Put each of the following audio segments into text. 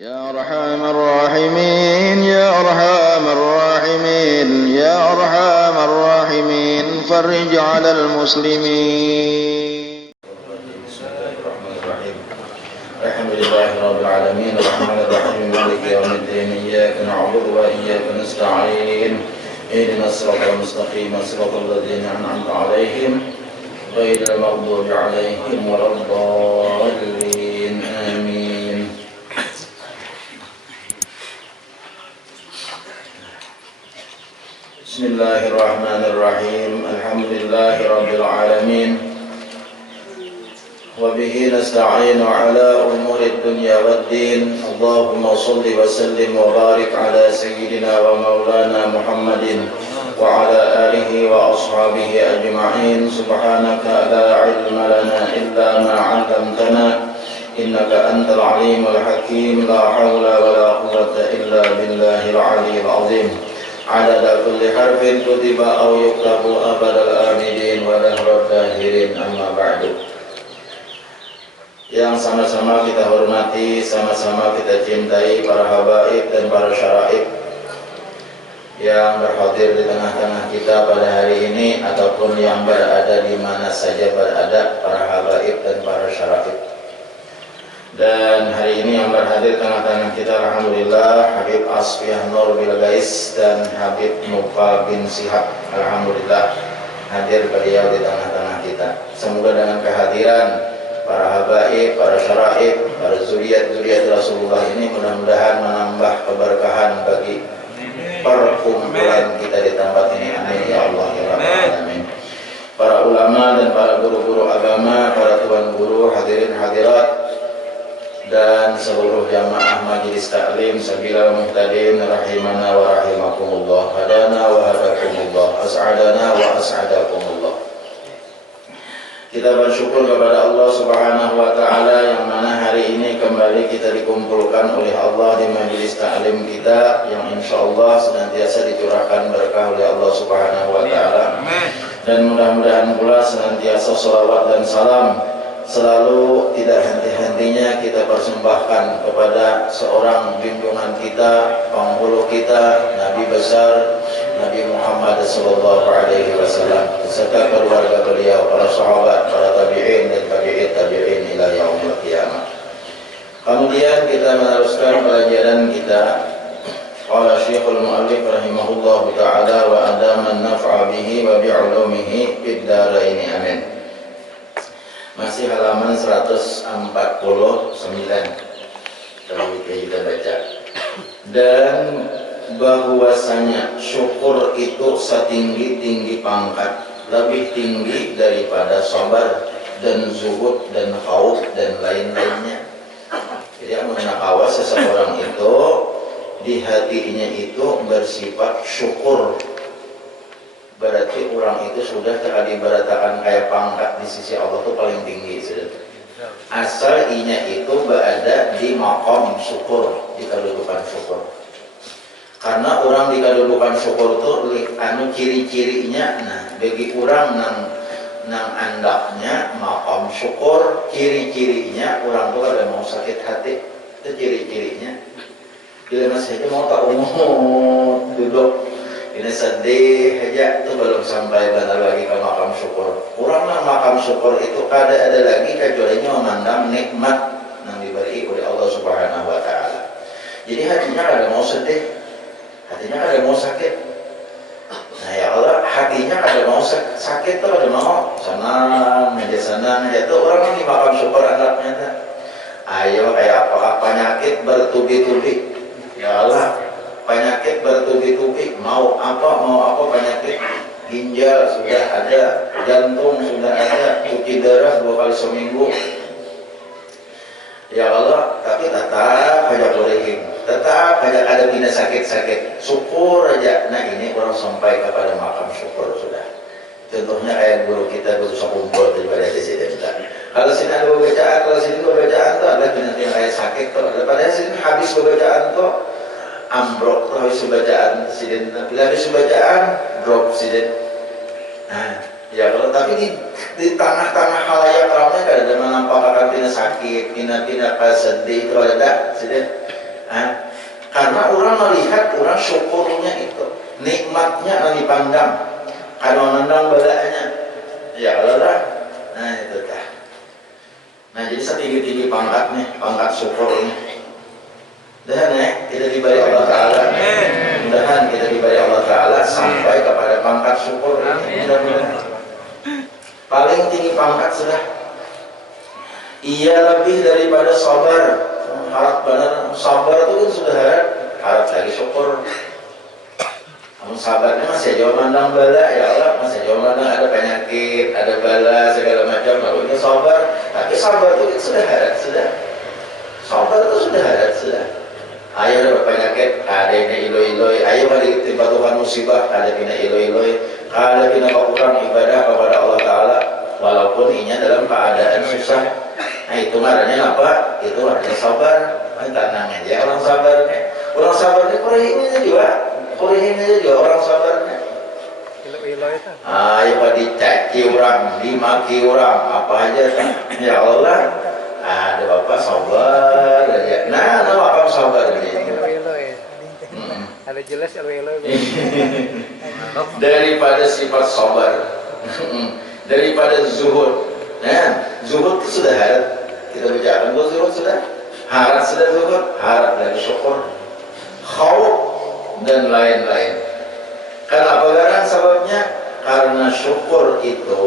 يا أرحم الراحمين يا أرحم الراحمين يا أرحم الراحمين فرج على المسلمين. بسم الله الرحمن الرحيم. الحمد لله رب العالمين الرحمن الرحيم مالك يوم الدين إياك نعبد وإياك نستعين اهدنا الصراط المستقيم صراط الذين أنعمت عليهم غير المغضوب عليهم ولا الضالين آمين. بسم الله الرحمن الرحيم الحمد لله رب العالمين وبه نستعين على أمور الدنيا والدين. اللهم صل وسلم وبارك على سيدنا ومولانا محمد وعلى آله وأصحابه أجمعين. سبحانك لا علم لنا إلا ما علمتنا إنك أنت العليم الحكيم. لا حول ولا قوة إلا بالله العلي العظيم. عدد كل حرف كتب أو يكتب أبد الآمدين ودهر الداهرين. أما بعد. Yang sama-sama kita hormati, sama-sama kita cintai para habaib dan para syaraib yang berhadir di tengah-tengah kita pada hari ini ataupun yang berada di mana saja berada para habaib dan para syaraib. Dan hari ini yang berhadir tengah-tengah kita alhamdulillah Habib Asfiyah Nur Bilgais dan Habib Nufal bin Sihab. Alhamdulillah hadir beliau di tengah-tengah kita. Semoga dengan kehadiran para habaib, para syaraib, para zuriat-zuriat Rasulullah ini mudah-mudahan menambah keberkahan bagi perkumpulan kita di tempat ini. Amin ya Allah ya Rabbal Alamin. Para ulama dan para guru-guru agama, para tuan guru, hadirin hadirat dan seluruh jamaah majelis taklim Sabilal Muhtadin rahimana wa rahimakumullah. Hadana wa hadakumullah, as'adana wa as'adakumullah. Kita bersyukur kepada Allah Subhanahu wa taala yang mana hari ini kembali kita dikumpulkan oleh Allah di majelis taklim kita yang insyaallah senantiasa dicurahkan berkah oleh Allah Subhanahu wa taala. Dan mudah-mudahan pula senantiasa salawat dan salam selalu tidak henti-hentinya kita persembahkan kepada seorang junjungan kita, penghulu kita, Nabi besar Nabi Muhammad sallallahu alaihi wasallam beserta keluarga beliau, para sahabat, para tabi'in dan tabi'in ila yaumil qiyamah. Kemudian kita meneruskan pelajaran kita. Qala Syekhul Mu'allif rahimahullahu taala wa adaman naf'a bihi wa bi'ulumihi fid dharain. Amin. Masih halaman 149 kalau kita baca. Dan bahwasanya syukur itu setinggi-tinggi pangkat, lebih tinggi daripada sabar dan zuhud dan khauf dan lain-lainnya. Jadi awas seseorang itu di hatinya itu bersifat syukur, berarti orang itu sudah teradibaratakan kayak pangkat di sisi Allah itu paling tinggi sudah. Asal inya itu berada di maqam syukur, di kedudukan syukur. Karena orang di kedudukan syukur itu anu ciri-cirinya, nah bagi orang nang andaknya maqam syukur, ciri-cirinya orang tuh ada mau sakit hati, itu ciri-cirinya. Bila masih aja mau tak umum duduk ini sedih aja itu belum sampai benar lagi ke maqam syukur. Orang nang maqam syukur itu ada lagi kecuali memandang nikmat yang diberi oleh Allah Subhanahu wa taala. Jadi hatinya ada mau sedih, hatinya ada mau sakit. Nah ya Allah, hatinya ada mau sakit tuh ada mau senang aja tuh orang ini maqam syukur anaknya tuh. Ayo kayak apa penyakit bertubi-tubi. Ya Allah, penyakit bertubi-tubi, mau apa penyakit ginjal sudah ada, jantung sudah ada, cuci darah 2 kali seminggu. Ya Allah, tapi tetap aja bolehin, tetap aja ada tidak sakit-sakit, syukur aja. Nah ini orang sampai kepada makam syukur sudah. Contohnya kayak guru kita, guru sekumpul daripada presiden. Kalau sini ada bacaan, kalau sini bacaan tuh ada penyakit kayak sakit tuh, daripada sini habis bacaan tuh ambrok tuh habis bacaan presiden. Bila habis bacaan drop presiden. Nah ya kalau tapi di tengah-tengah halayak ramai kan ada menampakkan tina sakit, tina sedih itu ada presiden. melihat orang syukurnya itu, nikmatnya yang dipandang, kalau nandang balanya, ya Allah. Nah itu dah. Nah jadi setinggi-tinggi pangkatnya, pangkat syukurnya. Dan kita diberi Allah Ta'ala. Mudah-mudahan kita diberi Allah Ta'ala sampai kepada pangkat syukur ini. Mudah-mudahan. Paling tinggi pangkat sudah. Ia lebih daripada sabar. Harap benar, sabar itu kan sudah harap lagi syukur. Namun sabarnya masih jauh mandang bala, ya Allah, masih jauh mandang ada penyakit, ada bala, segala macam, barunya sabar. Tapi sabar itu kan sudah harap, sudah. Sabar itu sudah harap, sudah. Ayo dapat penyakit, ada ini iloi-iloi, ayo mari timpa Tuhan musibah, ada kena iloi-iloi, ada kena kurang ibadah kepada Allah Ta'ala, walaupun ini dalam keadaan susah. Nah itu marahnya apa? Itu artinya sabar. Tenang aja orang sabarnya. Orang sabarnya kurihinnya juga, kurihinnya juga orang sabarnya. Iloi itu. Ayo dicaci orang, dimaki orang, apa aja kan? Ya Allah. Ada bapak sabar aja. Nah, apa sabar aja. Ada jelas iloi. Daripada sifat sabar, daripada zuhud. Nah, zuhud itu sudah harap. Kita bicarakan bahwa zuhud sudah harap, sudah zuhud, harap dari syukur, khauf dan lain-lain. Kenapa karena sebabnya? Karena syukur itu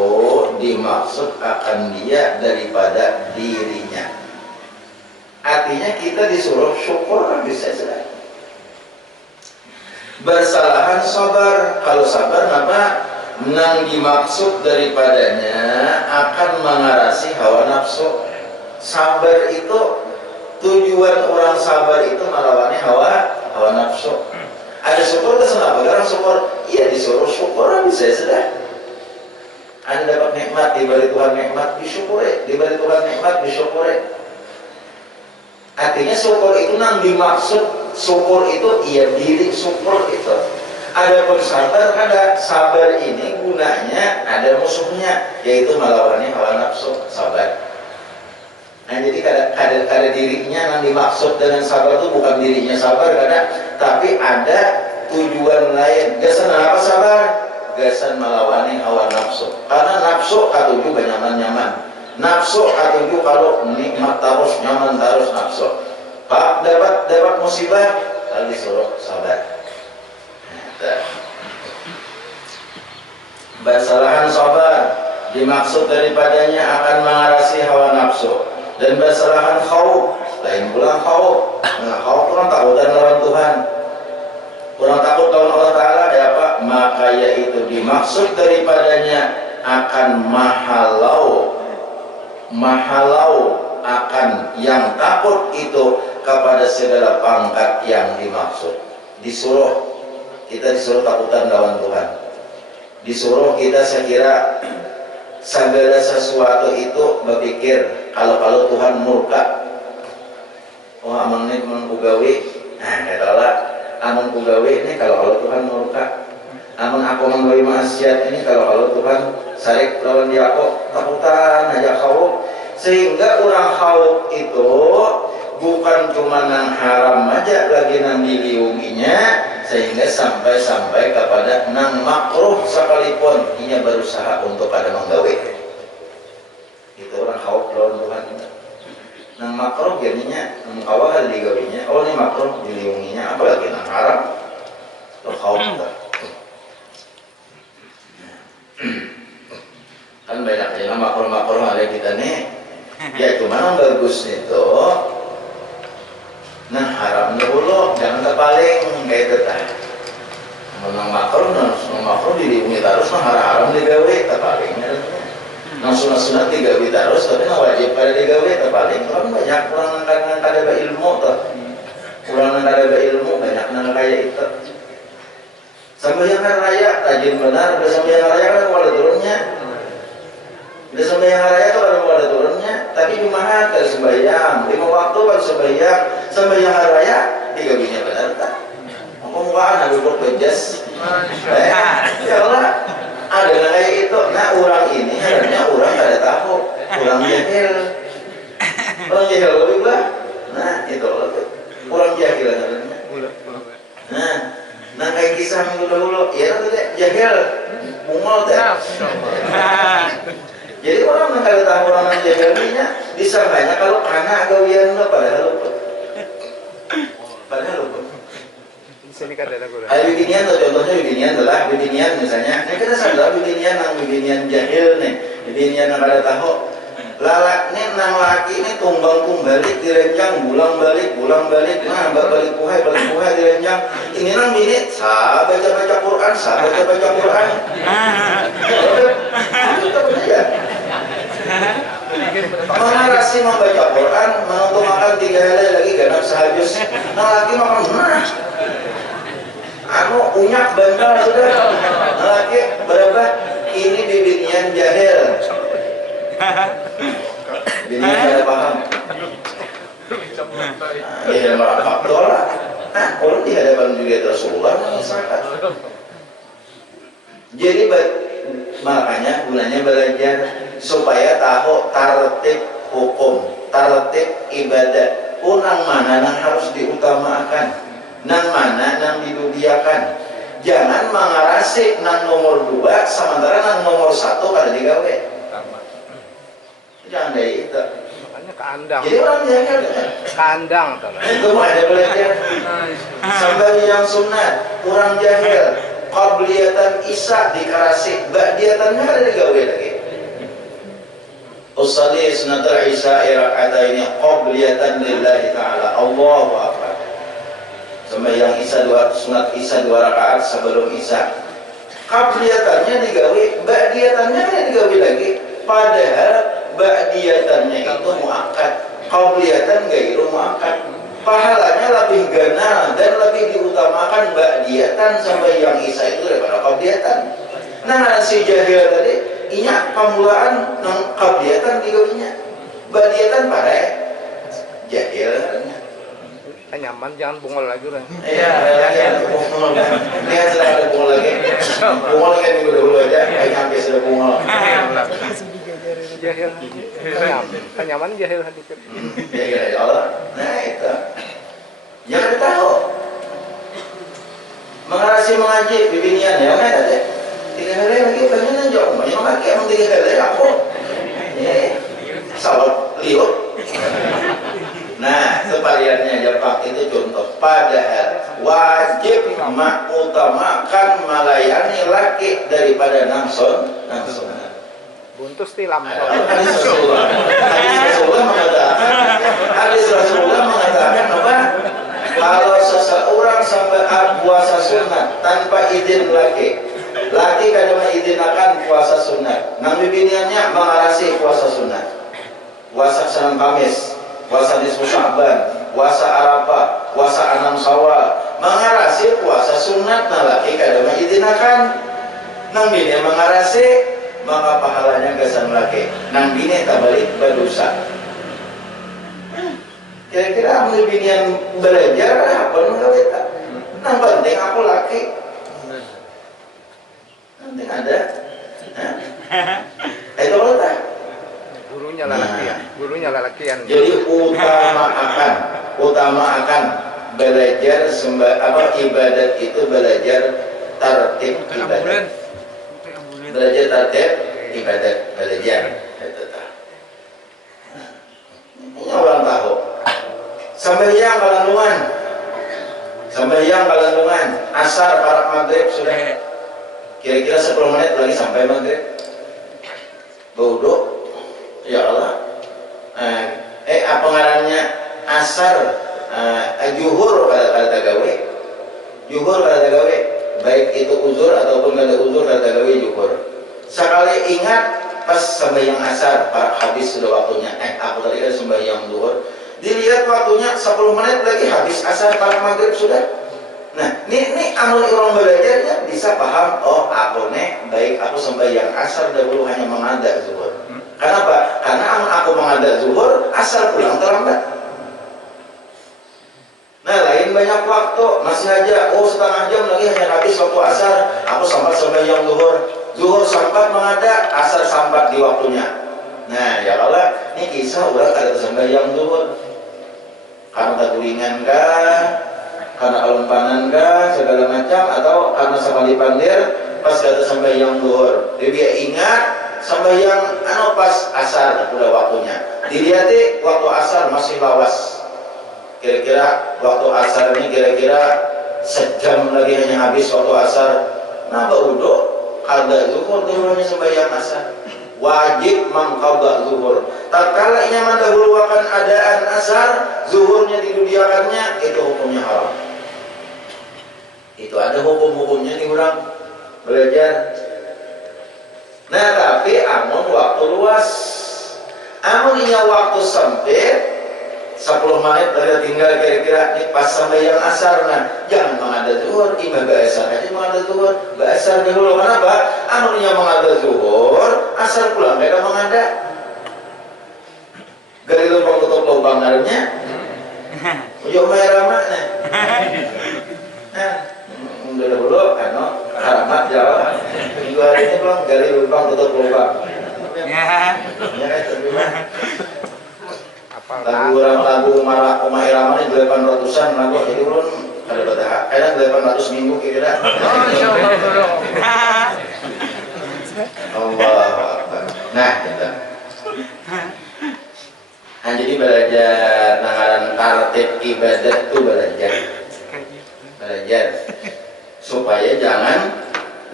dimaksud akan dia daripada dirinya. Artinya kita disuruh syukur kan bisa sudah. Bersalahan sabar. Kalau sabar apa? Nang dimaksud daripadanya akan mengarasi hawa nafsu. Sabar itu tujuan orang sabar itu melawan hawa nafsu. Ada syukur kesenapa? Karena syukur, iya disuruh syukur bisa sudah. Anda dapat nikmat, diberi Tuhan nikmat, disyukuri. Diberi Tuhan nikmat, disyukuri. Artinya syukur itu nang dimaksud, syukur itu iya diri syukur itu. Ada pun sabar, ada sabar ini gunanya ada musuhnya, yaitu melawan hawa nafsu, sabar. Nah jadi kada dirinya yang dimaksud dengan sabar itu bukan dirinya sabar kada, tapi ada tujuan lain. Gasan apa sabar? Gasan melawani hawa nafsu. Karena nafsu katuju nyaman. Nafsu katuju kalau nikmat terus, nyaman terus nafsu. Pak dapat musibah, lalu disuruh sabar. Bersalahan sabar dimaksud daripadanya akan mengarasi hawa nafsu. Dan bersalahan khauf, lain pula khauf. Nah, khauf orang takutan lawan Tuhan, orang takut lawan Allah Ta'ala, ya apa? Maka yaitu dimaksud daripadanya akan mahalau akan yang takut itu kepada segala pangkat yang dimaksud. Kita disuruh takutan lawan Tuhan. Disuruh kita sekira segala sesuatu itu berpikir kalau Tuhan murka. Oh amun ini teman kugawi, nah katalah amun kugawi ini kalau Tuhan murka. Amun aku menggawi maksiat ini kalau Tuhan sarik lawan dia aku takutan aja khauf. Sehingga orang khauf itu bukan cuma nang haram aja lagi nang diliunginya, sehingga sampai kepada nang makruh sekalipun ia berusaha untuk ada menggawe. Itu orang khauf lawan Tuhan. Nang makruh jadinya nang kawal digawinya, oh ini makruh diliunginya, apalagi nang haram. Itu khauf. Kan banyak aja makruh ada kita nih. Ya cuma yang bagus itu nah haramnya dulu, jangan terpaling kayak itu kan. Menang makruh diliungi terus, nah haram digawe terpalingnya. Nah sunat digawe terus, tapi nah wajib pada digawe terpaling. Kan banyak kurang ada ilmu tuh, kurang ada ilmu banyak nang kayak itu. Sembahyang raya rajin benar, udah sembahyang raya kan ada turunnya. Udah sembahyang raya itu ada turunnya, tapi Jumat ada sembahyang, 5 waktu ada sembahyang raya 3 bini benar tak? Mukaan ada duduk bejas. Ya Allah, ada kayak itu. Nah orang ini harusnya orang kada tahu, orang jahil. Orang jahil lebih bah. Nah itu orang jahil harusnya. kisah minggu dahulu, ya itu jahil, bungol teh. Jadi orang kalau tahu orang jahilnya disangkanya kalau anak gawian lo padahal lupa. Di sini kan ada guru. Ada bibinian atau contohnya bibinian adalah bibinian misalnya. Ini kita sadar bibinian yang bibinian jahil nih, bibinian yang kada tahu. Lalak nih nang laki ini tumbang balik direnjang, bulang balik, nah balik puhai direnjang. Ini nang bini, sah baca Quran, Itu benar ya. Mengarasi membaca Quran, menonton makan 3 hari lagi genap sehajus. Nang laki makan unyak bantal sudah. Nang laki berapa? Ini bibinian jahil. Binian tidak paham. Ya merangkap dolar. Orang di hadapan juga Rasulullah misalkan. Jadi makanya gunanya belajar supaya tahu tertib hukum, tertib ibadah. Nang mana nang harus diutamakan, nang mana nang didudiakan. Jangan mengarasi nang nomor 2 sementara nang nomor 1 kada digawe. Jangan dari itu. Makanya keandang. Jadi orang jahil Keandang itu mah ada belajar. Sampai yang sunat, orang jahil. Qabliyatan Isa dikarasi, ba'diyatannya ada digawe lagi. Usalli sunatul Isa raka'ataini qabliyatan lillahi ta'ala. Allahu akbar. Sembahyang Isa sunat Isa 2 rakaat sebelum Isa. Qabliyatannya digawe, ba'diyatannya ada digawe lagi. Padahal ba'diyatannya itu muakkad, qabliyatan gairu muakkad. Pahalanya lebih ganal dan lebih diutamakan ba'diyatan sampai yang Isa itu daripada qabliyatan. Nah si jahil tadi inya pamulaan nang qabliyatan digawinya, ba'diyatan pare jahil. Nyaman jangan bungol lagi orang. Iya, bungol. Lihat sudah ada bungol lagi. Bungol kan minggu dahulu aja, sampai sudah bungol. Jahil. Nyaman jahil sedikit. Ya Allah. Nah itu. Jangan tahu. Mengarasi mengaji bibinian ya kan ada. 3 hari lagi pengen aja umumnya lagi emang 3 hari aku. Salat liut. Nah, separiannya Jepang itu contoh. Padahal wajib mengutamakan melayani laki daripada nangson. Buntus tilam. Hadis Rasulullah mengatakan apa? Kalau seseorang sampai puasa sunat tanpa izin laki kada mengizinkan puasa sunat. Nang bibiniannya mengarasi puasa sunat. Puasa Senin Kamis, puasa nisfu Sya'ban, puasa Arafah, puasa 6 Syawal, mengarasi puasa sunat nah laki kada mengizinkan. Nang bini mengarasi maka pahalanya kesan laki. Nang bini tak balik berdosa. Kira-kira ambil binian belajar apa nggak kita? Nang penting aku laki. Penting ada. Itu tak. Gurunya lelakian. Jadi utama akan belajar ibadat itu belajar tertib ibadat. Belajar tertib ibadat belajar. Ini orang tahu. Sembahyang kalanungan, asar para maghrib sudah kira-kira 10 menit lagi sampai maghrib. Bodoh. Ya Allah. Apa ngarannya asar juhur kada gawe. Juhur kada gawe. Baik itu uzur ataupun kada uzur kada gawe juhur. Sekali ingat pas sembahyang asar habis sudah waktunya. Aku tadi kan sembahyang zuhur. Dilihat waktunya 10 menit lagi habis asar para maghrib sudah. Nah, ini amal orang belajarnya bisa paham. Oh, aku baik aku sembahyang asar dahulu hanya menghadap zuhur. Kenapa? Karena aku menghadap zuhur, asar pulang terlambat. Nah, lain banyak waktu masih aja. Oh, setengah jam lagi hanya habis waktu asar. Aku sempat sembahyang zuhur. Zuhur sempat menghadap, asar sempat di waktunya. Nah, ya Allah, ini kisah orang kada sembahyang zuhur. Karena keguringan kah? karena alempanan kah segala macam, atau karena sama dipandir pas kata sembahyang zuhur dia ingat sembahyang pas asar udah waktunya dilihat waktu asar masih lawas, kira-kira waktu asar ini kira-kira sejam lagi hanya habis waktu asar, nah udah kada zuhur dulunya sembahyang asar wajib mengqadha zuhur. Tatkala ia mendahulukan adaan asar, zuhurnya didudiakannya, itu hukumnya haram. Itu ada hukum-hukumnya nih orang belajar. Nah tapi amun waktu luas, amun ia waktu sempit 10 menit dari tinggal kira-kira nih pas sampai yang asar, nah jangan mengada zuhur, imam asar aja mengada zuhur, asar dahulu. Kenapa? Amun ia mengada zuhur, asar pulang mereka mengada. Gari lubang tutup lubang narnya, ujung merah mana? Nah, udah dulu, haramat jawab. Minggu hari ini belum gari lubang tutup lubang. Ya, itu lagu Umar Irama ini 800-an lagu, jadi belum ada pada 800 minggu kira-kira. Allah. Nah, kita. Nah, jadi belajar nangaran tartib ibadah itu belajar supaya jangan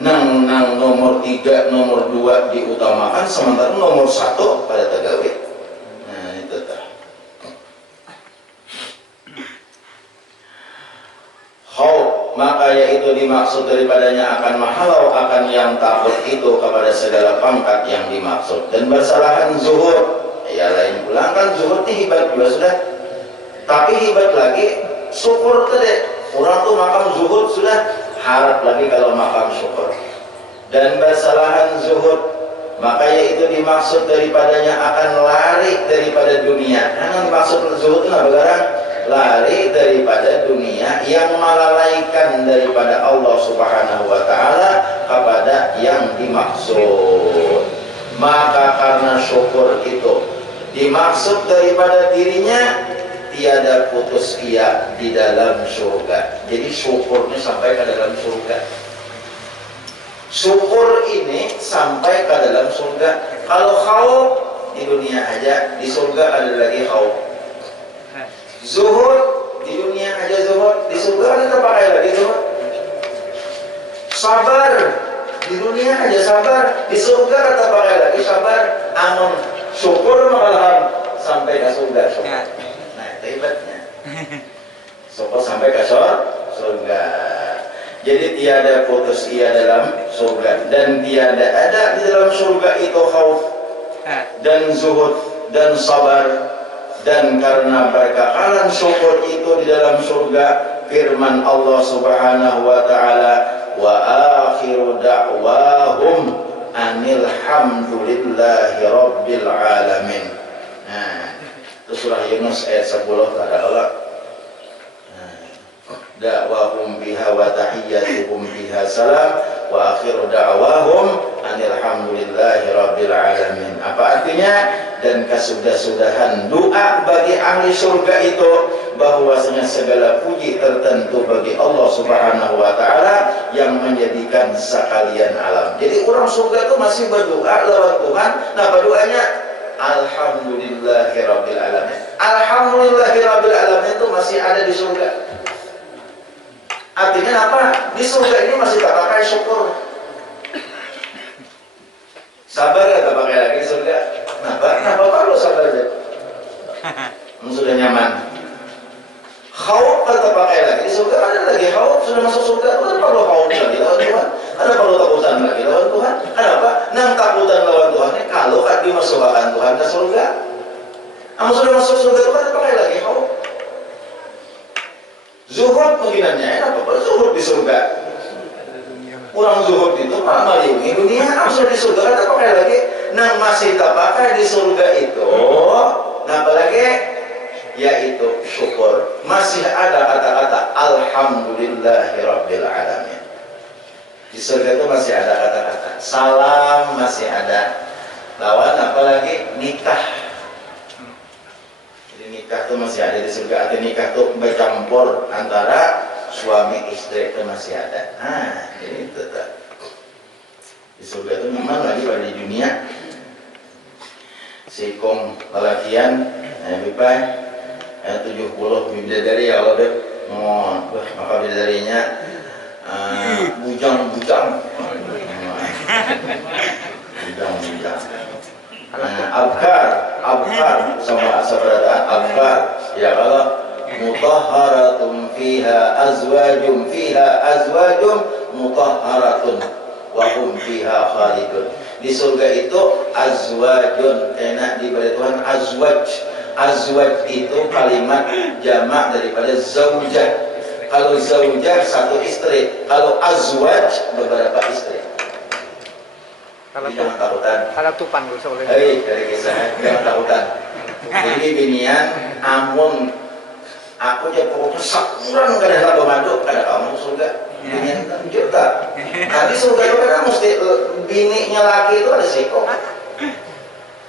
nang nomor 3, nomor 2 diutamakan sementara nomor 1 pada tegawai. Nah, itu tah. Khauf, maka yaitu dimaksud daripadanya akan mahalau akan yang takut itu kepada segala pangkat yang dimaksud. Dan bersalahan zuhur, ya lain pulang kan zuhur ini hibat juga sudah, tapi hibat lagi syukur tadi. Orang tuh makam zuhur sudah, harap lagi kalau makam syukur. Dan bersalahan zuhur, maka yaitu dimaksud daripadanya akan lari daripada dunia. Karena dimaksud zuhur itu apa? Lari daripada dunia yang melalaikan daripada Allah Subhanahu wa ta'ala kepada yang dimaksud. Maka karena syukur itu dimaksud daripada dirinya, tiada putus ia di dalam surga. Jadi syukurnya sampai ke dalam surga. Syukur ini sampai ke dalam surga. Kalau khauf di dunia aja, di surga ada lagi khauf. Zuhud di dunia aja zuhud, di surga ada terpakai lagi zuhud. Sabar di dunia aja sabar, di surga ada terpakai lagi sabar. Amun syukur malahan sampai ke surga. Nah itu hebatnya. Syukur sampai ke surga. Jadi tiada putus ia dalam surga, dan tiada ada di dalam surga itu khauf dan zuhud dan sabar. Dan karena berkekalan syukur itu di dalam surga, firman Allah Subhanahu wa ta'ala, wa akhiru da'wahum anil hamdulillahi rabbil alamin. Nah, itu surah Yunus ayat 10 kata Allah. Da'wahum biha wa tahiyyatuhum biha salam wa akhiru da'wahum anil hamdulillahi rabbil alamin. Apa artinya? Dan kesudah-sudahan doa bagi ahli surga itu bahwasanya segala puji tertentu bagi Allah Subhanahu wa ta'ala yang menjadikan sekalian alam. Jadi orang surga itu masih berdoa lawan Tuhan. Nah, doanya alhamdulillahi rabbil alamin. Alhamdulillahi rabbil alamin itu masih ada di surga. Artinya apa? Di surga ini masih tak pakai syukur. Sabar ya tak pakai lagi surga. Kenapa perlu sabar aja? Sudah nyaman. Khauf tak pakai lagi. Di surga ada lagi khauf. Sudah masuk surga, ada perlu khauf lagi lawan Tuhan. Ada perlu takutan lagi lawan Tuhan. Kenapa? Nang takutan lawan Tuhan ini kalau kan dimasukkan Tuhan ke surga. Kamu sudah masuk surga itu kan pakai lagi khauf. Zuhud mungkinannya apa? Zuhud di surga. Orang zuhud itu malah maliungi dunia. Sudah di surga kan tak pakai lagi. Nang masih tak pakai di surga itu, nah apalagi yaitu syukur. Masih ada kata-kata alhamdulillahi rabbil alamin. Di surga itu masih ada kata-kata salam, masih ada. Lawan apalagi nikah. Jadi nikah itu masih ada di surga. Artinya nikah itu bercampur antara suami istri itu masih ada. Nah, ini tetap di surga itu memang lagi pada di dunia sikong lelakian bipai 70 bidadari ya Allah deh mohon maka bidadarinya bujang-bujang abkar sama asabarataan abkar ya Allah mutahharatun fiha azwajum mutahharatun wahum fiha khalidun. Di surga itu azwajun enak diberi Tuhan azwaj itu kalimat jamak daripada zaujah. Kalau zaujah satu istri, kalau azwaj beberapa istri. Jangan takutan. Kalau tupan gue soalnya. Hei dari kisah jangan takutan. Jadi binian amun aku jadi pokoknya sakuran kada ada madu kada kamu surga. Binian juta. Tapi surga itu kan mesti bininya laki itu ada siko.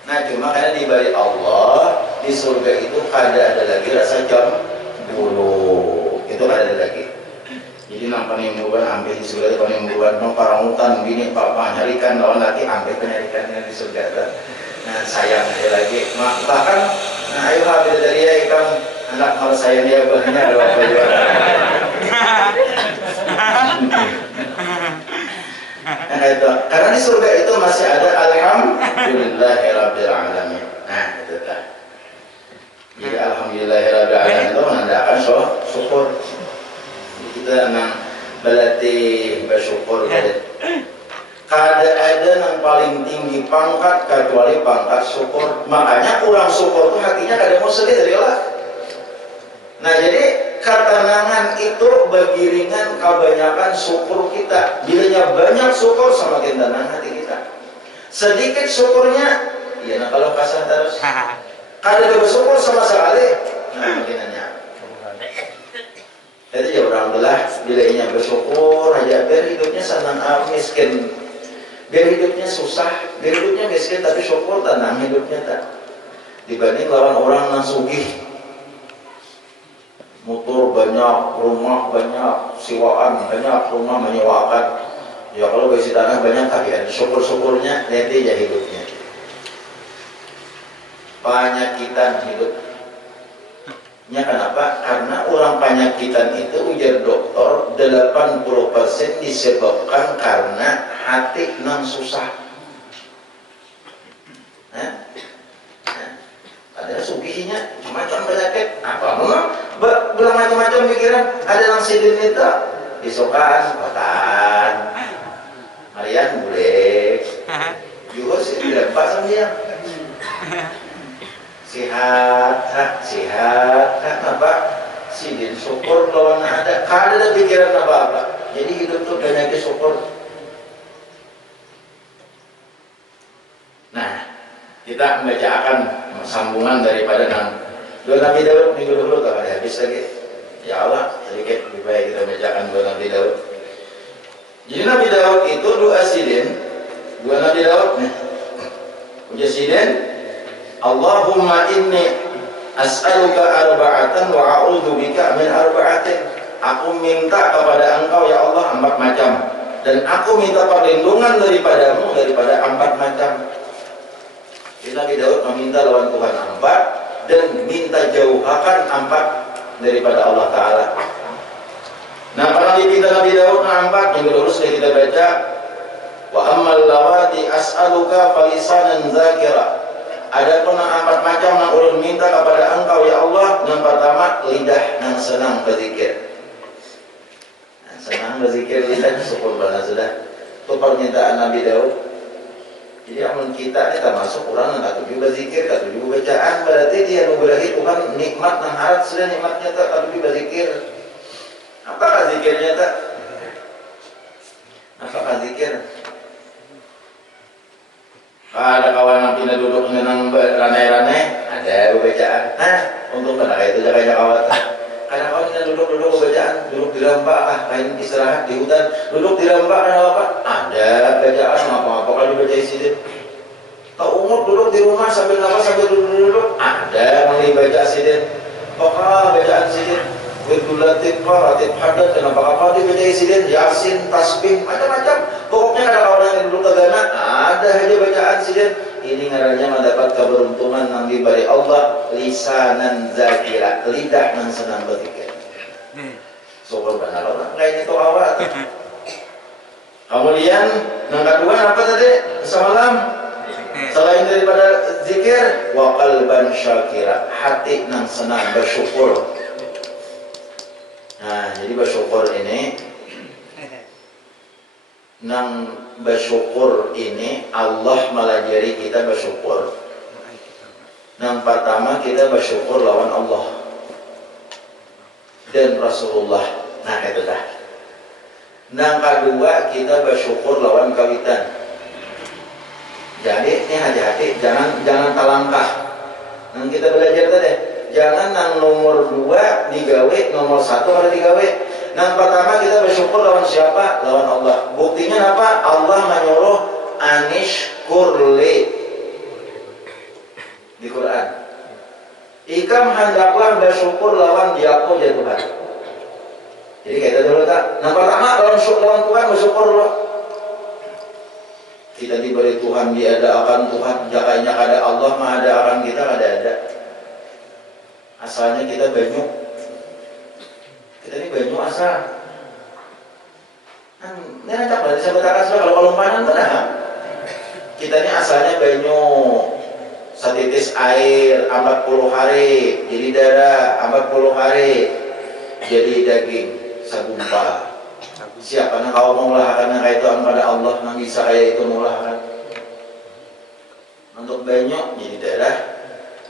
Nah cuma karena di balik Allah di surga itu kada ada lagi rasa cemburu. Itu kada ada lagi. Jadi nang penimbuhan ambil di surga itu penimbuhan nang parangutan bini papa nyarikan lawan laki ambil penyarikannya di surga. Nah sayang dia lagi bahkan nah ayo habis dari ya ikan anak mal sayang dia banyak ada apa juga. Nah itu karena di surga itu masih ada alhamdulillahirabbil alamin. Nah itu kan. Jadi alhamdulillahirabbil alamin itu menandakan syukur. Kita nang berarti bersyukur kada ada yang paling tinggi pangkat kecuali pangkat syukur. Makanya orang syukur tuh hatinya kada mau sedih dari Allah. Nah jadi ketenangan itu bagiringan kebanyakan syukur kita. Bilanya banyak syukur semakin tenang hati kita. Sedikit syukurnya ya nah kalau kasar terus kada ada bersyukur sama sekali. Nah makin nanya jadi ya orang belah bilanya bersyukur aja biar hidupnya senang miskin biar hidupnya susah biar hidupnya miskin tapi syukur tenang hidupnya tak dibanding lawan orang yang sugih motor banyak rumah banyak siwaan banyak rumah menyewakan ya kalau besi tanah banyak tapi ada syukur-syukurnya nanti ya hidupnya penyakitan hidup. Ya kenapa? Karena orang penyakitan itu ujar dokter 80% disebabkan karena hati nang susah. Ada sugihnya macam penyakit apa bilang macam-macam pikiran ada yang sidin itu isokan kotan Marian boleh juga sih tidak pas sama dia sehat apa sidin syukur kalau ada kada pikiran apa-apa jadi hidup tuh banyak syukur. Nah kita membacakan sambungan daripada dua Nabi Daud minggu dulu tak ada habis lagi ya Allah sedikit lebih baik kita bacakan dua Nabi Daud. Jadi Nabi Daud itu dua Nabi Daud nih ujar sidin Allahumma inni as'aluka arba'atan wa a'udzu bika min arba'atin. Aku minta kepada Engkau ya Allah 4 macam dan aku minta perlindungan daripadamu daripada 4 macam. Jadi Nabi Daud meminta lawan Tuhan 4 dan minta jauhakan 4 daripada Allah Ta'ala. Nah kalau dipinta Nabi Daud 4 yang dulu sudah kita baca wa ammal lawati as'aluka falisanan zakira. Ada pun 4 macam yang ulun minta kepada Engkau ya Allah. Yang pertama lidah yang senang berzikir. Senang berzikir lidah syukur bana sudah. Itu permintaan Nabi Daud. Jadi amun kita ini termasuk orang yang tak tuju berzikir, tak tuju bacaan, berarti dia nugrahi Tuhan nikmat yang harap sudah nikmatnya tak tuju berzikir. Apakah zikirnya tak? Apakah zikir? Ada kawan yang pindah duduk menang ranai-ranai, ada bacaan. Untuk mereka itu jakanya kawan. Karena kawan pindah duduk bacaan, duduk di rambak, kain istirahat di hutan, duduk di rambak ada apa? Ada bacaan apa kalau dibaca isi. Tahu umur duduk di rumah sambil duduk, ada yang dibaca sidin. Pokoknya bacaan sidin. Betul latif hadat dan apa dia baca insiden yasin tasbih macam-macam. Pokoknya ada orang yang dulu tagana ada aja bacaan insiden. Ini ngarannya mendapat keberuntungan nanti dari Allah lisanan zakira, lidah yang senang berzikir. Syukur benar orang kayak itu awal. Kemudian yang kedua apa tadi? Semalam selain daripada zikir wa qalban syakira, hati yang senang bersyukur. Nah, jadi bersyukur ini nang bersyukur ini Allah melajari kita bersyukur. Yang pertama kita bersyukur lawan Allah dan Rasulullah. Nah itu dah. Yang kedua kita bersyukur lawan kawitan. Jadi ini hati-hati, jangan talangkah. Yang kita belajar tadi, jangan nang nomor 2 digawe, nomor 1 harus digawe. Yang pertama kita bersyukur lawan siapa? Lawan Allah. Buktinya apa? Allah menyuruh anishkurli di Quran. Ikam hendaklah bersyukur lawan diaku ya Tuhan. Jadi kita dulu tak. Yang pertama lawan Tuhan bersyukur dulu. Kita diberi Tuhan, diadakan Tuhan, jakainya ada Allah, mengadakan kita ada. Asalnya kita banyak. Kita ini banyak asal. Ini rancak berarti saya berkata kalau panen itu dah. Kita ini asalnya banyak. Setitis air 40 hari jadi darah, 40 hari jadi daging sagumpal. Siapa yang kau mau melahirkan kayak itu kepada Allah yang bisa kayak itu melahirkan. Untuk banyak jadi darah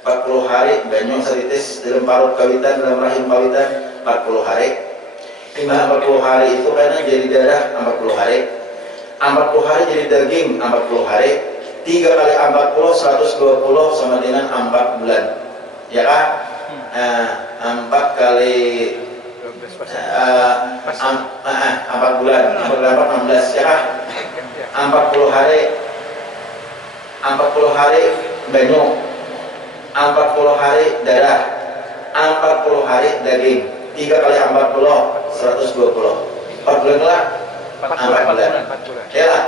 40 hari banyak setitis dalam parut kawitan, dalam rahim kawitan 40 hari. 40 hari itu karena jadi darah 40 hari. 40 hari jadi daging 40 hari. 3 kali 40 120 sama dengan 4 bulan. Ya kan? 4 kali 4 bulan 16 ya kan? 40 hari 40 hari banyak, 40 hari darah, 40 hari daging. 3 kali 40 120. 4 bulan lah 4 bulan ya lah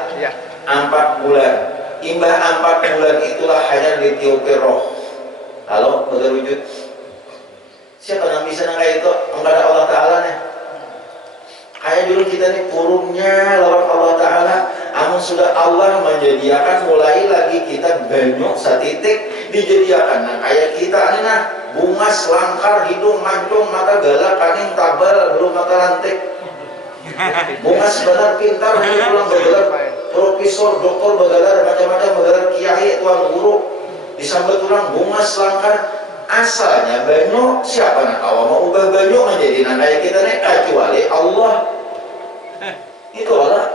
4 bulan. Imbah 4 bulan itulah hanya ditiupi roh lalu berwujud. Siapa yang bisa kayak itu? Kepada Allah Ta'ala nih. Kayak dulu kita nih kurungnya lawan Allah Ta'ala. Amun sudah Allah menjadikan mulai lagi kita banyak satitik dijadikan. Nah kayak kita ini nah bungas, langkar, hidung, mancung, mata galak, kaning, tabal, belum mata lantik. Bungas benar pintar, pulang bergelar profesor, doktor, bergelar macam-macam, bergelar kiai, tuan guru. Disambut tulang bungas, langkar. Asalnya banyak, siapa nak awak mau ubah banyak menjadi nandai kita nih kecuali Allah. Itu Allah.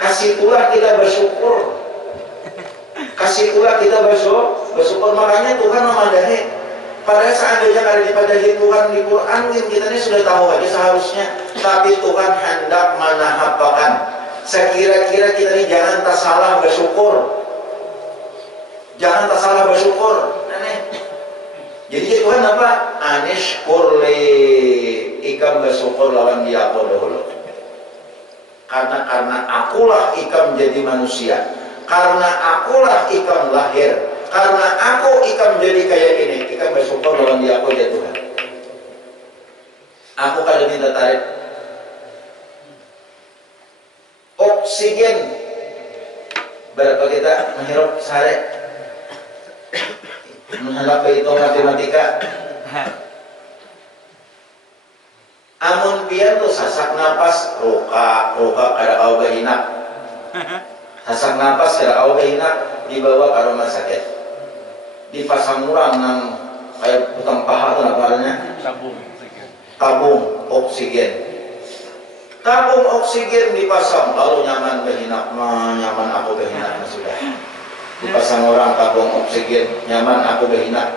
Kasih pula kita bersyukur. Kasih pula kita bersyukur. Makanya Tuhan memadahi. Padahal seandainya ada dipadahi Tuhan di Quran, kita ini sudah tahu aja seharusnya. Tapi Tuhan hendak menahapakan. Sekira-kira kita ini jangan tak salah bersyukur. Jangan tak salah bersyukur. Jadi Tuhan apa? Anishkurli, ikam bersyukur lawan dia aku dahulu. Karena akulah ikam jadi manusia. Karena akulah ikam lahir. Karena aku ikam jadi kayak ini. Ikam bersyukur lawan dia aku ya Tuhan. Aku kada minta tarik. Oksigen berapa kita menghirup sehari? Menghadap itu matematika. Amun pian tuh sasak napas roka kada kau bahinak. Sasak napas kada kau bahinak dibawa ke rumah sakit. Dipasang murang nang kayak utang paha tuh namanya. Tabung oksigen. Tabung oksigen dipasang lalu nyaman bahinak, nyaman aku bahinak sudah. Dipasang orang tabung oksigen, nyaman aku berhinak.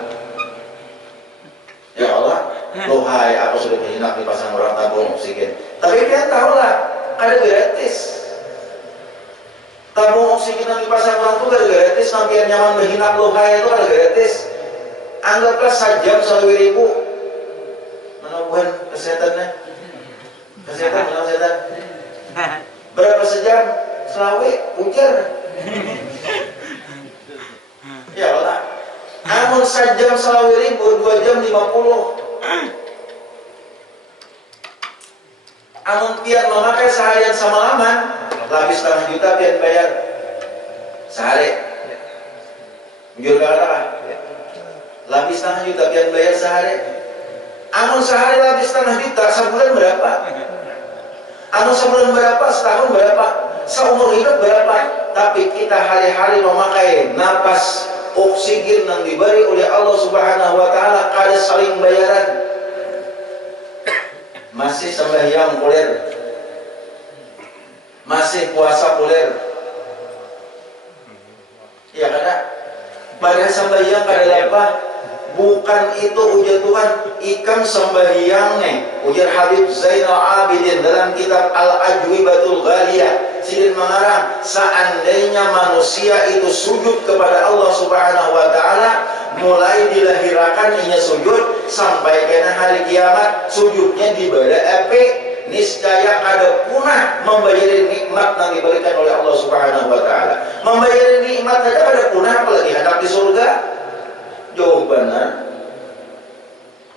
Ya Allah, lohai aku sudah berhinak dipasang orang tabung oksigen. Tapi dia tahu lah, ada gratis. Tabung oksigen yang dipasang orang itu ada gratis, nanti yang nyaman berhinak lohai itu ada gratis. Anggaplah sajam 1.000. Mana kesehatannya. Kesehatan, kesehatan. Berapa sejam? Selawe, ujar. Ya Allah. Amun sejam selawe ribu, 2 jam 50. Amun pian memakai seharian semalaman, lapis setengah juta pian bayar sehari. Jujur kata lapis setengah juta pian bayar sehari. Amun sehari lapis setengah juta, sebulan berapa? Amun sebulan berapa? Setahun berapa? Seumur hidup berapa? Tapi kita hari-hari memakai napas oksigen yang diberi oleh Allah Subhanahu wa taala, kada saling bayaran. Masih sembahyang kulir, masih puasa kulir, ya kada? Pada sembahyang kada apa? Bukan itu ujar Tuhan, ikam sembahyang nih. Ujar Habib Zainal Abidin dalam kitab Al-Ajwibatul Ghaliyah, sidin mengarang, seandainya manusia itu sujud kepada Allah Subhanahu wa taala, mulai dilahirakan inya sujud sampai kena hari kiamat, sujudnya diberi api, niscaya ada punah membayar nikmat yang diberikan oleh Allah Subhanahu wa taala. Membayar nikmat saja ada punah, apalagi hadap di surga. Jauh benar.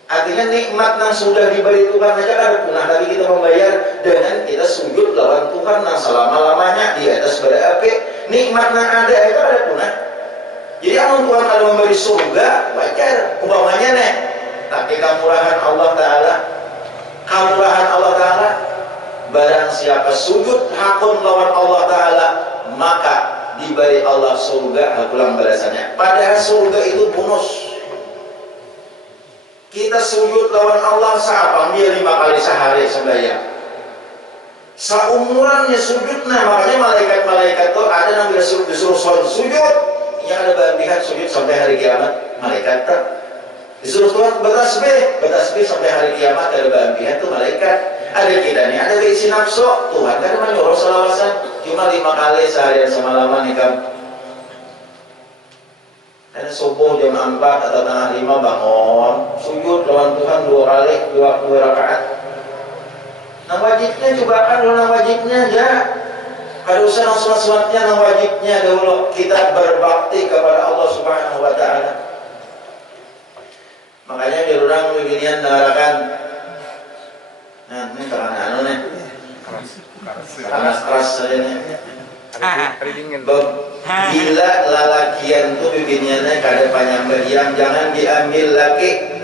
Artinya nikmat yang sudah diberi Tuhan saja ada punah, tapi kita membayar dengan kita sujud lawan Tuhan yang selama-lamanya di atas bara api. Nikmat yang ada itu ada punah. Jadi amun Tuhan kalau memberi surga, wajar umpamanya nih. Tapi kemurahan Allah Ta'ala, kemurahan Allah Ta'ala, barang siapa sujud hakun lawan Allah Ta'ala, maka diberi Allah surga hakulang balasannya. Padahal surga itu bonus. Kita sujud lawan Allah siapa? Dia 5 kali sehari sembahyang. Seumurannya sujudnya, makanya malaikat-malaikat itu ada yang disuruh sujud. Yang ada bagian sujud sampai hari kiamat, malaikat tak disuruh Tuhan bertasbih sampai hari kiamat, ada bagian itu malaikat. Ada kita nih, ada isi nafsu, Tuhan kan menyuruh salawasan cuma 5 kali seharian semalaman nih kamu. Ada subuh jam 4 atau tengah 5 bangun, sujud lawan Tuhan 2 kali, 2 rakaat. Nah wajibnya cobakan dulu, nah wajibnya ya. Ada usaha sholat-sholatnya, nah wajibnya dahulu kita berbakti kepada Allah Subhanahu wa ta'ala. Makanya di orang beginian daharakan. Nah ini tangan nih keras saja nih. Bila lalakian tuh beginiannya kada panyambahyang, jangan diambil laki.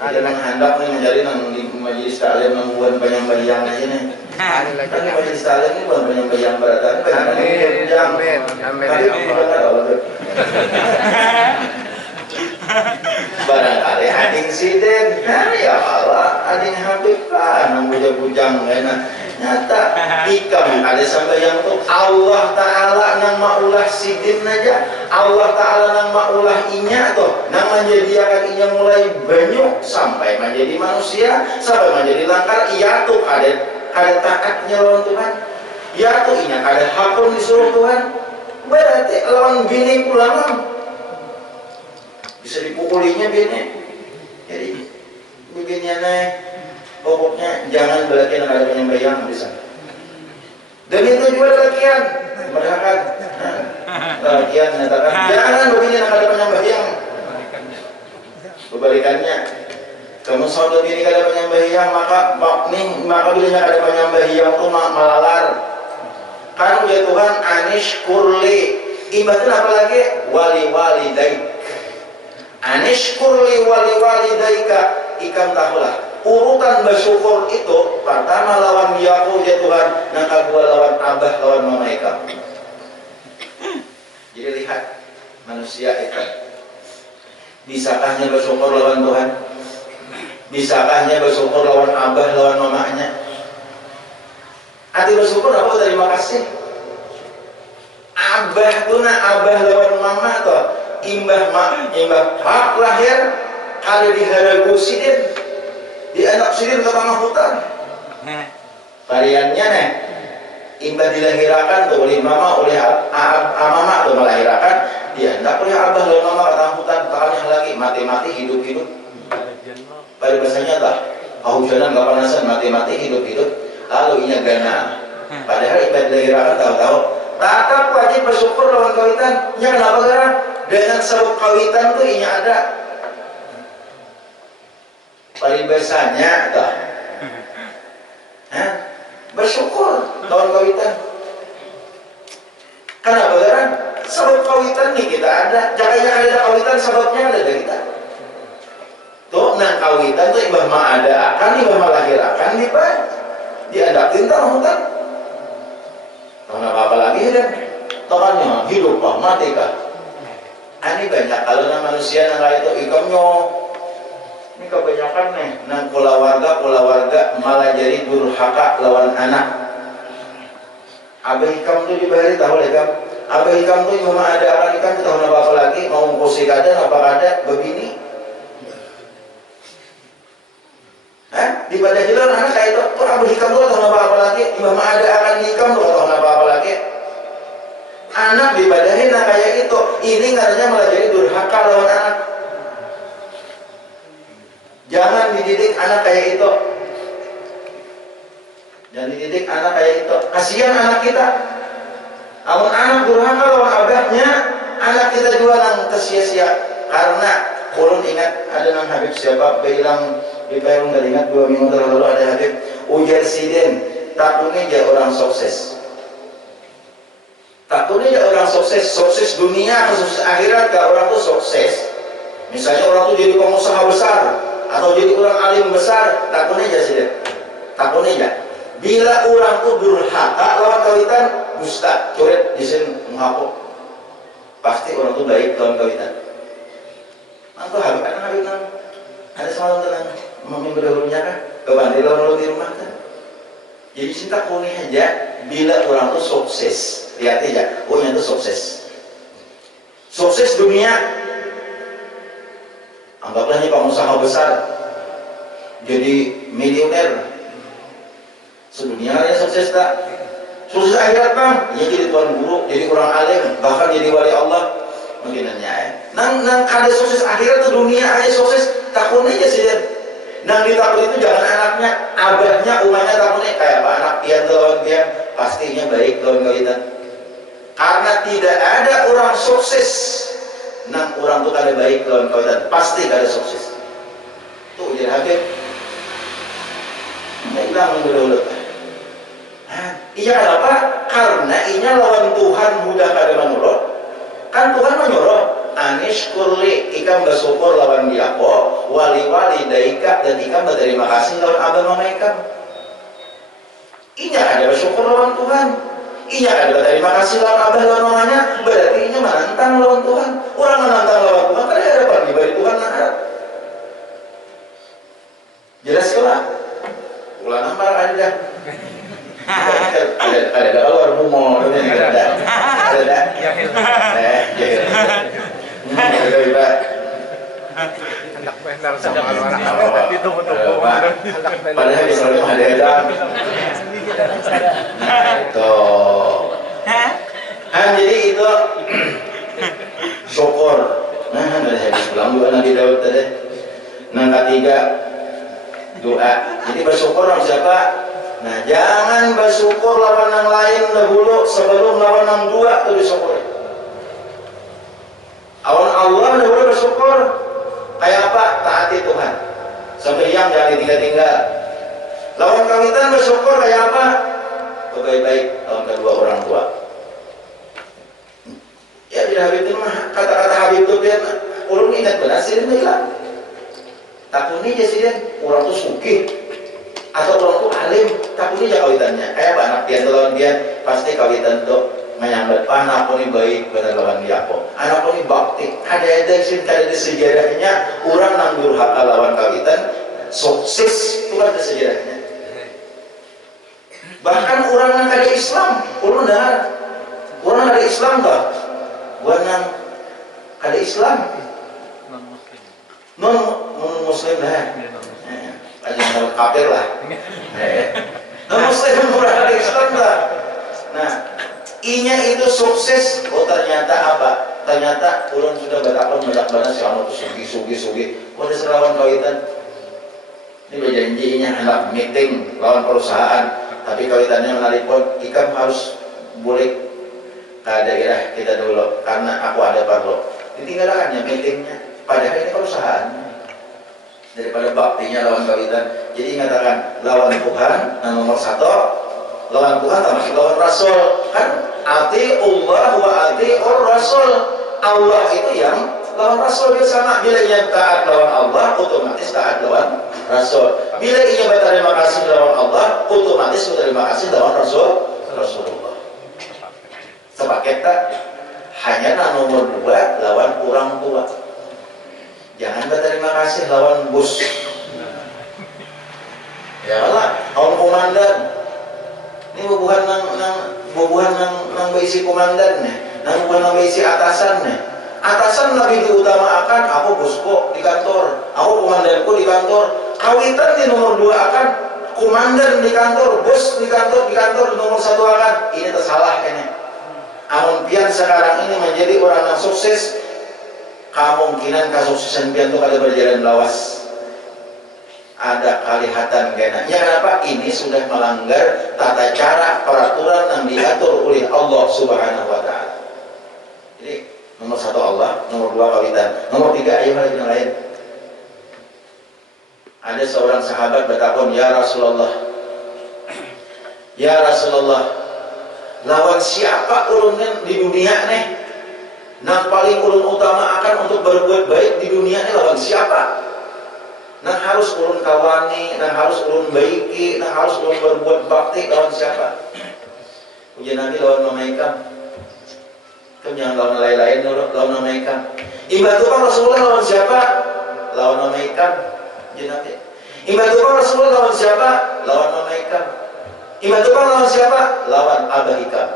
Ada yang hendak nih menjadi nang di majelis taklim membuat panyambahyang aja nih. Kan majelis taklim ini bukan panyambahyang beratan. Amin. Barangkali ading siden, ya Allah, ading Habib lah, nang bujang-bujang enak. Nyata, ikam ada sembahyang tuh Allah Ta'ala nang maulah sidin aja, Allah Ta'ala nang maulah inya tuh, nang menjadikan inya mulai banyak sampai menjadi manusia, sampai menjadi langkar, iya tuh ada takatnya lawan Tuhan, iya tuh inya ada hakun disuruh Tuhan, berarti lawan bini pulang bisa dipukulinya bini. Jadi begini nih, pokoknya jangan berlakian ada penyembahyang bisa. Dan itu juga latihan, mereka latihan menyatakan jangan begini ada penyembahyang. Kebalikannya, kamu saudara ini ada penyembahyang, maka bila ada penyembahyang itu malalar. Kan ya Tuhan anish kurli, ibadah apa lagi? Wali daik. Anish kurli wali daika, ikan tahulah. Urutan bersyukur itu pertama lawan Yahud ya Tuhan, yang kedua lawan abah lawan mama ikam. Jadi lihat manusia itu bisakahnya bersyukur lawan Tuhan, bisakahnya bersyukur lawan abah lawan mamanya. Arti bersyukur apa? Terima kasih. Abah tuh abah lawan mama tuh imbah hak lahir kada diharagu sidin, di anak sidin ke tengah hutan. Variannya nih, imbah dilahirakan tuh oleh mama, oleh mama tuh melahirakan, dia hendak oleh abah oleh mama ke tengah hutan, takkannya lagi mati hidup Paribasanya lah, kehujanan gak panasan, mati-mati, hidup-hidup, lalu inya gana. Padahal ibadah lahirakan tahu-tahu, tetap wajib bersyukur lawan kawitan. Nya kenapa gara? Dengan sebab kawitan tuh inya ada. Paribasanya tah. Bersyukur lawan kawitan. Kenapa gara? Sebab kawitan nih kita ada. Jangan ada kawitan, sebabnya ada dari kita. Tuh, nang kawitan tuh ibah ma ada akan, ibah ma lahir akan, diadaptin tau hutan. Karena apa lagi kan? Tokannya hidup kah, mati kah? Ini banyak kalau manusia nang itu ikamnya. Ini kebanyakan nih, nang keluarga malah jadi durhaka lawan anak. Abah ikam tuh dibahari tahu lekam. Abah ikam tuh ibah ma ada akan ikam tahu apa lagi? Mau ngkosi kada, apa kada? Begini. Di pada hilang anak kayak itu orang berhikam tuh atau apa lagi imam ada akan hikam tuh atau apa lagi anak dibadahin kayak itu ini katanya malah jadi durhaka lawan anak. Jangan dididik anak kayak itu, jangan dididik anak kayak itu, kasihan anak kita. Amun anak durhaka lawan abahnya, anak kita juga nang tersia-sia. Karena ulun ingat ada nang Habib siapa bilang di Payung gak ingat 2 minggu lalu ada Habib ujar siden takutnya dia orang sukses, takutnya dia orang sukses dunia sukses akhirat. Gak orang tuh sukses, misalnya orang tuh jadi pengusaha besar atau jadi orang alim besar, takutnya aja siden, takutnya aja bila orang tuh durhaka lawan kawitan dusta coret disin menghapus, pasti orang tuh baik lawan kawitan. Aku Habib nang ada semalam tenang minggu dahulunya kan kebantai lalu di rumah kan. Jadi cinta kuning aja bila orang tuh sukses, lihat aja, oh yang tuh sukses dunia. Anggaplah ini pengusaha besar, jadi miliuner, sedunia ya sukses tak? Sukses akhirat bang, ya jadi tuan guru, jadi orang alim, bahkan jadi wali Allah. Mungkinannya ya. Nang ada sukses akhirat tuh dunia aja sukses, takutnya aja sih. Nang ditakut itu jangan anaknya, abahnya, umahnya takutnya kayak apa anak pian lawan pian, pastinya baik lawan kawitan. Karena tidak ada orang sukses, nang orang tuh kada baik lawan kawitan, pasti kada sukses. Tuh jadi Habib, nggak hilang dulu. Iya kenapa? Karena inya lawan Tuhan mudah kada menurut. Kan Tuhan menyuruh anishkurli ikam bersyukur lawan diako wali-wali daika dan ikam berterima kasih lawan abah mama ikam. Inya ada bersyukur lawan Tuhan, inya ada berterima kasih lawan abah lawan mamanya, berarti inya menantang lawan Tuhan. Orang menantang lawan Tuhan karena ada apa dibalik Tuhan nak ada. Jelas lah ulah nampak ada ada keluar bumo ada Anak benar sama anak itu betul. Padahal di sana ada itu. Jadi itu syukur. Nah, dari hadis pulang juga Nabi Daud tadi. Nah, ketiga doa. Jadi bersyukur sama siapa? Nah, jangan bersyukur lawan yang lain dahulu sebelum lawan yang dua itu disyukur. Awan Allah dahulu bersyukur. Kayak apa? Taati Tuhan. Sampai yang jangan ditinggal-tinggal. Lawan kawitan bersyukur kayak apa? Baik-baik lawan kedua orang tua. Ya di Habib itu mah kata-kata Habib itu dia ulun ingat benar sih dia bilang. Takutnya aja sih dia orang tuh sugih atau orang tuh alim, takutnya aja kawitannya. Kayak apa anak dia lawan dia pasti kawitan tuh menyambat anak pun ini baik benar lawan dia kok. Anak pun ini bakti. Ada sih ada di sejarahnya orang nang durhaka lawan kawitan sukses itu ada sejarahnya. Bahkan orang yang ada Islam, orang ada Islam tak? Orang yang ada Islam, non Muslim lah, aja kafir lah. Non Muslim orang ada Islam tak? Nah, inya itu sukses. Oh ternyata apa? Ternyata orang sudah bertakon banyak banget si anu sugi. Kode serawan kawitan. Ini berjanjinya hendak meeting lawan perusahaan, tapi kawitannya menelpon, ikam harus boleh ke daerah kita dulu karena aku ada perlu. Ditinggalkan ya meetingnya. Padahal ini perusahaan. Daripada baktinya lawan kawitan. Jadi mengatakan lawan Tuhan nomor satu, lawan Tuhan termasuk lawan Rasul. Kan ati Allah wa ati Rasul. Allah itu yang lawan Rasul dia sama. Bila ia taat lawan Allah, otomatis taat lawan Rasul. Bila ia berterima kasih lawan Allah, otomatis berterima kasih lawan Rasulullah. Sepaket tak? Hanya nomor 2 lawan orang tua. Jangan berterima kasih lawan bos. Ya Allah, kaum komandan. Ini bubuhan nang berisi komandan nih, nang bukan nang berisi atasan nih. Atasan lebih diutamakan, aku bosku di kantor, aku komandanku di kantor. Kawitan di nomor 2 akan komandan di kantor, bos di kantor nomor 1 akan. Ini tersalah ini. Amun pian sekarang ini menjadi orang yang sukses, kemungkinan kesuksesan pian itu kada berjalan lawas. Ada kelihatan kena. Ya kenapa? Ini sudah melanggar tata cara peraturan yang diatur oleh Allah Subhanahu wa taala. Jadi nomor 1 Allah, nomor 2 kawitan, nomor 3 ayo yang lain. Ada seorang sahabat bertakon, "Ya Rasulullah, ya Rasulullah, lawan siapa ulun di dunia nih? Nang paling ulun utama akan untuk berbuat baik di dunia ini lawan siapa? Nang harus ulun kawani, nang harus ulun baiki, nang harus ulun berbuat bakti lawan siapa?" Ujian Nabi lawan Mamaikam. Kamu jangan lawan lain-lain, lawan Mamaikam. Ibadah kan Rasulullah lawan siapa? Lawan Mamaikam. Ujian Nabi. Ibadah kan Rasulullah lawan siapa? Lawan Mamaikam. Ibadah kan lawan siapa? Lawan Abah Hikam.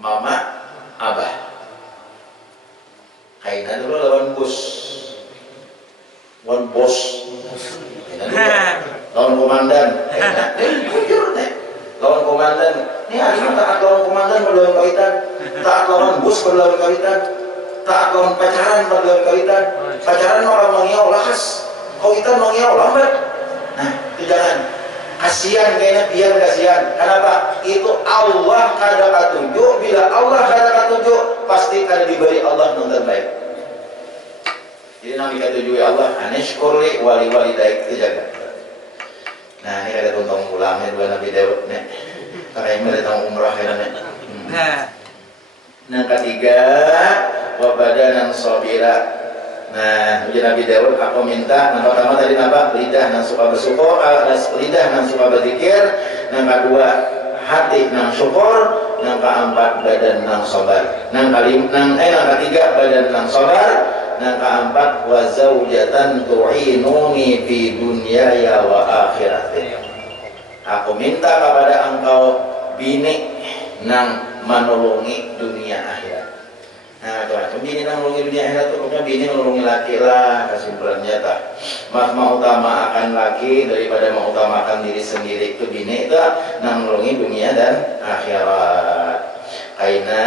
Mama, Abah. Kainan dulu lawan bos. Lawan bos. Kainan dulu. Lawan komandan. Kainan. Jujur nih. Lawan komandan. Ini hari ini taat lawan komandan berlawan kawitan. Taat lawan bos berlawan kawitan. Taat lawan pacaran berlawan kawitan. Pacaran orang mengiau lahas. Kawitan mengiau lambat. Nah, itu jangan. Kasihan kayaknya biar kasihan. Kenapa? Itu Allah kada katuju. Bila Allah kada katuju, pasti kada diberi Allah yang terbaik. Jadi Nabi katujui Allah, anishkurli wali daik itu jaga. Nah ini ada tuntang ulangnya dua Nabi Daud nih. Karena ini datang umrah ya nih. Yang ketiga, wabadanan sobira. Nah, ujian Nabi Daud, aku minta, yang pertama tadi apa? Lidah yang suka bersyukur, lidah yang suka berzikir. Yang kedua, hati yang syukur. Yang keempat, badan yang sabar. Yang ketiga, badan yang sabar. Yang keempat, wa zaujatan tu'inuni fi dunyaya wa akhirati. Aku minta kepada engkau bini yang menolongi dunia akhirat. Nah, tuh, bini yang menolongi dunia akhirat itu pokoknya bini menolongi laki lah, kesimpulannya tak. Mas mengutamakan laki daripada mengutamakan diri sendiri, itu bini itu yang menolongi dunia dan akhirat. Kaina,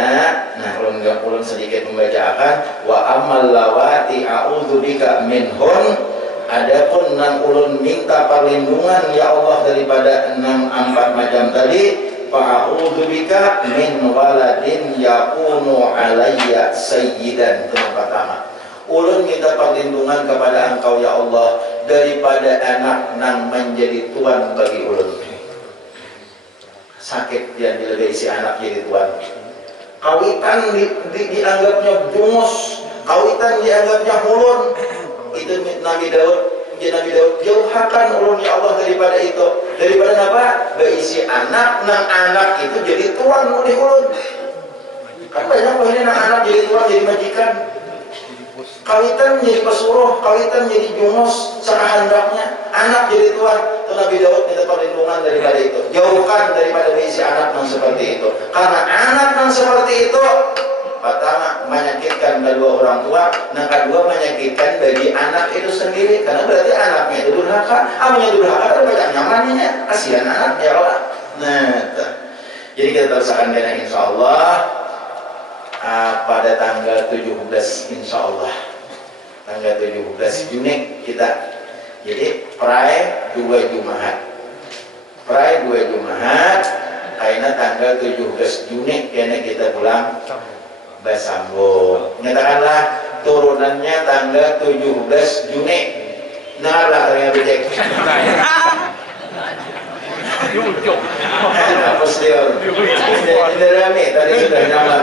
nah ulun sedikit membacakan wa amal lawati a'udzubika minhun. Adapun nang ulun minta perlindungan ya Allah daripada 4 macam tadi. Fa'udzubika min waladin yakunu alayya sayyidan. Itu yang pertama. Ulun minta perlindungan kepada engkau ya Allah daripada anak nang menjadi tuan bagi ulun. Sakit yang dilegai si anak jadi tuan. Kawitan dianggapnya bungus, kawitan dianggapnya hulun. Itu Nabi Daud. Nabi Daud jauhkan ulun ya Allah daripada itu. Daripada apa? Berisi anak, nang anak itu jadi tuan oleh ulun. Kan banyak loh ini nang anak jadi tuan jadi majikan. Kawitan jadi pesuruh, kawitan jadi jungus sekahandaknya. Anak jadi tuan. Itu Nabi Daud minta perlindungan daripada itu. Jauhkan daripada berisi anak yang seperti itu. Karena anak yang seperti itu pertama menyakitkan kedua orang tua, yang kedua menyakitkan bagi anak itu sendiri karena berarti anaknya itu durhaka. Amanya durhaka itu banyak nyamannya, kasihan anak ya Allah. Nah, jadi kita teruskan karena insya Allah pada tanggal 17 insya Allah tanggal 17 Juni kita Jadi prai 2 Jumat. Prai 2 Jumat karena tanggal 17 Juni kena kita pulang Basambung. Nyatakanlah turunannya tanggal 17 Juni. Nah lah ternyata becek. Hapus dia. Tidak rame tadi sudah nyaman.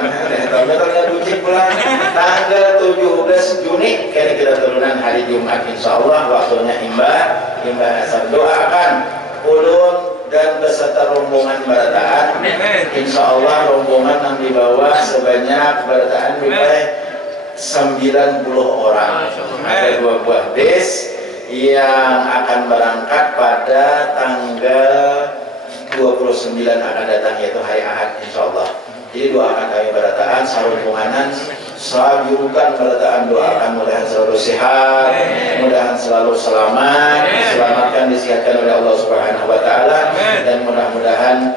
Tanggal bucin pulang tanggal 17 Juni kena kita turunan hari Jumat. Insya Allah waktunya imbah asal doakan ulun dan beserta rombongan barataan. Insya Allah rombongan yang dibawa sebanyak barataan dimulai 90 orang. Ada 2 buah bis yang akan berangkat pada tanggal 29 akan datang, yaitu hari Ahad insya Allah. Jadi doakan kami barataan sarumpunganan, sajukan barataan, doakan mudahan selalu sehat, mudahan selalu selamat, diselamatkan, disihatkan oleh Allah Subhanahu wa taala, dan mudah-mudahan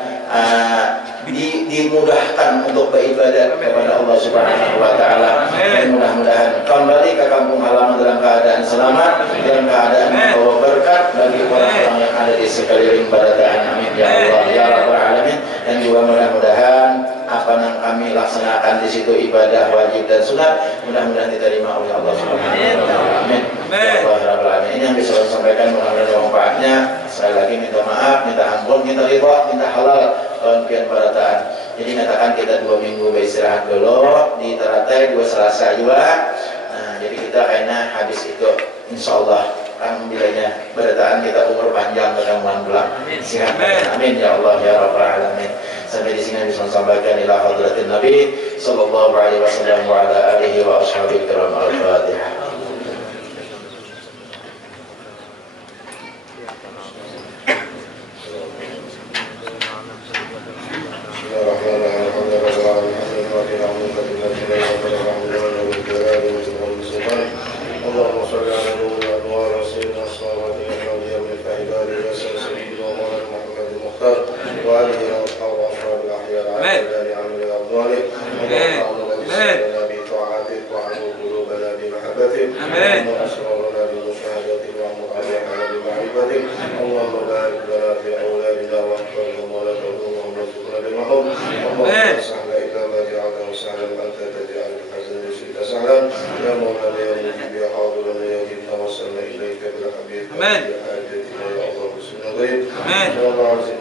dimudahkan untuk beribadat kepada Allah Subhanahu wa taala, dan mudah-mudahan kembali ke kampung halaman dalam keadaan selamat, dalam keadaan membawa berkat bagi orang-orang yang ada di sekeliling barataan. Amin ya Allah ya rabbal alamin. Dan juga mudah-mudahan apa yang kami laksanakan di situ ibadah wajib dan sunat mudah-mudahan diterima oleh Allah Subhanahu wa taala. Amin ya Allah rabbal alamin. Ini yang bisa saya sampaikan, mudah-mudahan manfaatnya. Sekali lagi minta maaf, minta ampun, minta ridha, minta halal kawan-kawan barataan. Jadi nyatakan kita 2 minggu beristirahat dulu di Taratai, 2 Selasa juga. Nah, jadi kita kayaknya habis itu insya Allah alhamdulillahnya barataan kita umur panjang kemudian pulang sehat. Amin ya Allah ya rabbal alamin. Sampai di sini bisa sampaikan ila hadratin Nabi sallallahu alaihi wasallam wa ala alihi wa ashabihi kiram. Al-Fatihah. اللهم صل على نور الانوار سيدنا الصلوات النبي والفائدات سيدنا مولانا محمد المختار وآله واصحابه واصحاب الاحياء العاملين عمل افضاله. اللهم اغفر بطاعتك وعن قلوبنا بمحبتك. اللهم اسرارنا بمشاهدتك وامر علينا بمعرفتك. اللهم بارك لنا في اولادنا واحفظهم ولا تضرهم وارزقنا بمهم. اللهم لا سهل الا ما جعلته سهلا انت تجعل الحزن شئت سهلا. يا مولانا يا مجيب يا حاضر يا توسلنا اليك بالحبيب. امين. بحاجتنا يا الله بسم الله. امين.